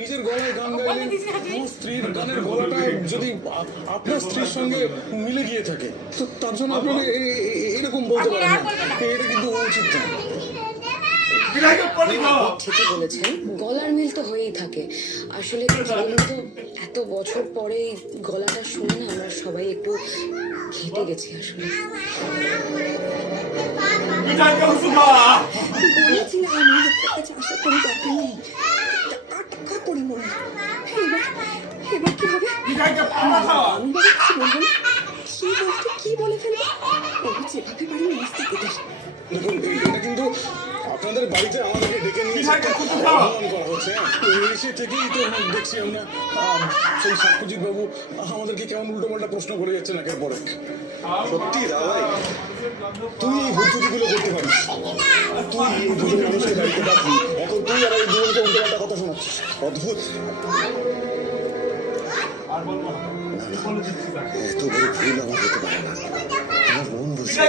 নিজের গলায় গান গাইলেন, আমার স্ত্রীর গানের গলাটা যদি আপনার স্ত্রীর সঙ্গে মিলে গিয়ে থাকে তো তার জন্য আপনাকে এরকম বলতে পারেন না, এটা কিন্তু উচিত না। ঠিকই বলেছেন, গলার মিল তো হয়েই থাকে। আসলে কি বলুন তো, এত বছর পরে এই গলাটা শুনে না আমরা সবাই একটু ঘেঁটে গেছি আসলে। বলেছিলাম আমি লোকটার কাছে আশা করি দরকার নেই, আটকা পড়ি মনে। এবার কি হবে? কি বলবো, কি বলতে কি বলে ফেলবো? ও যেভাবে পারি মিস্তি কেটে। দেখুন, এটা কিন্তু আপনাদের বাড়িতে আমাদেরকে ডেকে নিয়ে অপমান করা হচ্ছে। এসে থেকেই তো দেখছি আমরা সেই সাক্ষজিৎ বাবু আমাদেরকে কেমন উল্টোপাল্টা প্রশ্ন করে যাচ্ছে নাকের পরে। সত্যি দাদাই, তুই এই ভুলচুটিগুলো করতে পারিস, তুই এই দুজন মানুষের বাড়িতে ডাকলি, এখন তুই আর এই দুজনকে উল্টোপাল্টা কথা শোনাচ্ছিস, অদ্ভুত। এত বড় ভুল আমার হতে পারে না, আমার মন বলছে